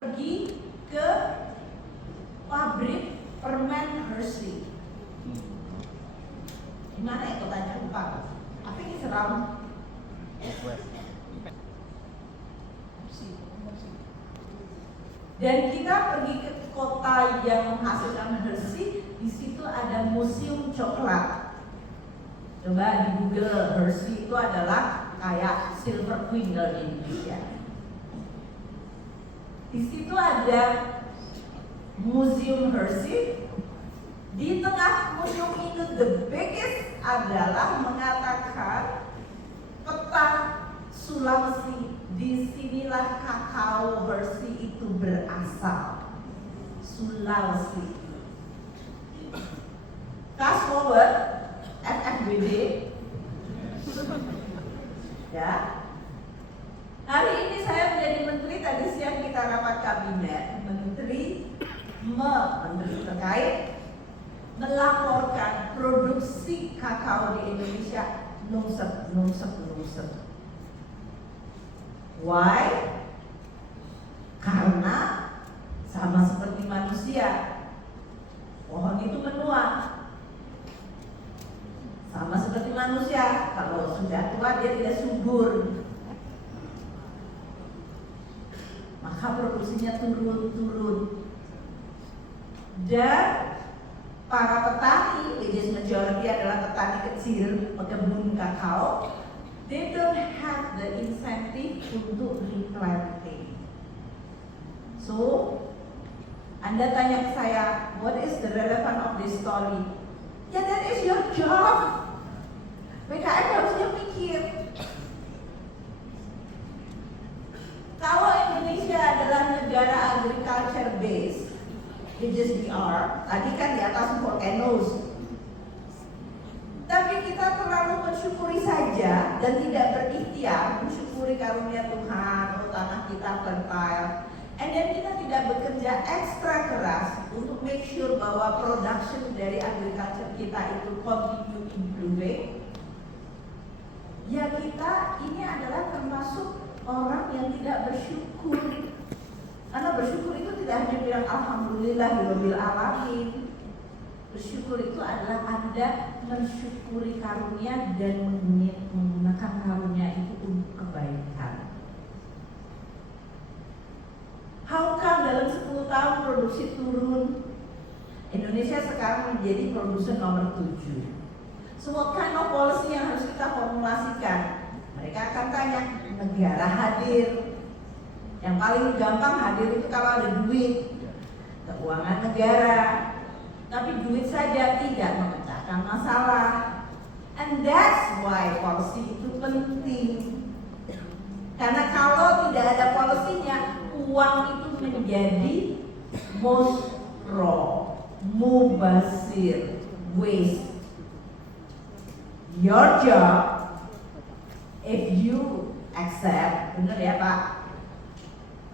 pergi ke pabrik permen Hershey. Di mana ya kotanya, lupa. I think it's around dan kita pergi ke kota yang menghasilkan Hershey. Di situ ada museum coklat. Coba di Google, Hershey itu adalah kayak Silver Queen di Indonesia. Di situ ada museum Hershey. Di tengah museum itu the biggest adalah mengatakan peta Sulawesi. Disinilah kakao Hershey itu berasal. Sulawesi. Fast forward, FFBD. Ya. Hari ini saya menjadi menteri, tadi siang kita rapat kabinet, menteri terkait melaporkan produksi kakao di Indonesia nungsep. Why? Karena sama seperti manusia, pohon itu menua. Sama seperti manusia, kalau sudah tua dia tidak subur. Maka produksinya turun. Dan para petani, which is majority adalah petani kecil, pekebun kakao, they don't have the incentive untuk replanting. So, Anda tanya ke saya, what is the relevance of this story? Ya, that is your job. BKN harusnya mikir. Kalau Indonesia adalah negara agriculture base, which is we are, tadi kan di atas volcanoes. Tapi kita terlalu mensyukuri saja dan tidak berikhtiar mensyukuri karunia Tuhan, tanah kita fertile. And then kita tidak bekerja ekstra keras untuk make sure bahwa production dari agriculture kita itu continue improving. Ya kita ini adalah termasuk orang yang tidak bersyukur. Karena bersyukur itu tidak hanya bilang alhamdulillahirabbil alamin. Bersyukur itu adalah Anda mensyukuri karunia dan menggunakan karunia itu untuk kebaikan. How come dalam 10 tahun produksi turun? Indonesia sekarang menjadi produsen nomor 7. So what kind of policy yang harus kita formulasikan? Mereka akan tanya, negara hadir. Yang paling gampang hadir itu kalau ada duit, keuangan negara. Tapi duit saja tidak memecahkan masalah. And that's why policy itu penting. Karena kalau tidak ada polisinya, uang itu menjadi mubazir, waste. Your job, if you accept, benar ya Pak?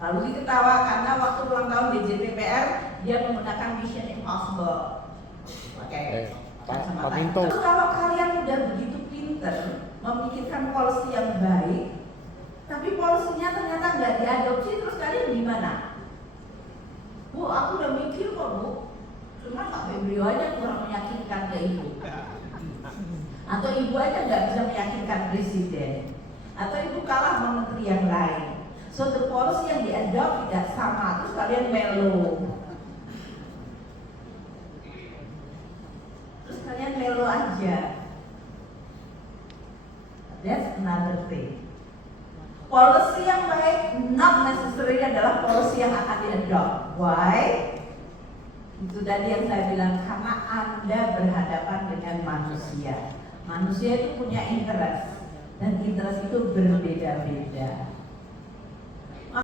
Lalu diketawa karena waktu ulang tahun DJPPR dia menggunakan Mission Impossible. Oke. Pak Minto. Kalau kalian udah begitu pinter memikirkan polisi yang baik, tapi polisinya ternyata nggak diadopsi, terus kalian gimana? Bu, aku udah mikir kok Bu. Cuma Pak Febrio aja kurang meyakinkan ke Ibu. Atau Ibu aja nggak bisa meyakinkan Presiden. Atau Ibu kalah sama menteri yang lain. So the policy yang diadopt tidak sama, terus kalian melo. Terus kalian melo aja. That's another thing. Policy yang baik not necessarily adalah policy yang akan diadopt. Why? Itu tadi yang saya bilang, karena Anda berhadapan dengan manusia. Manusia itu punya interest, dan interest itu berbeda-beda.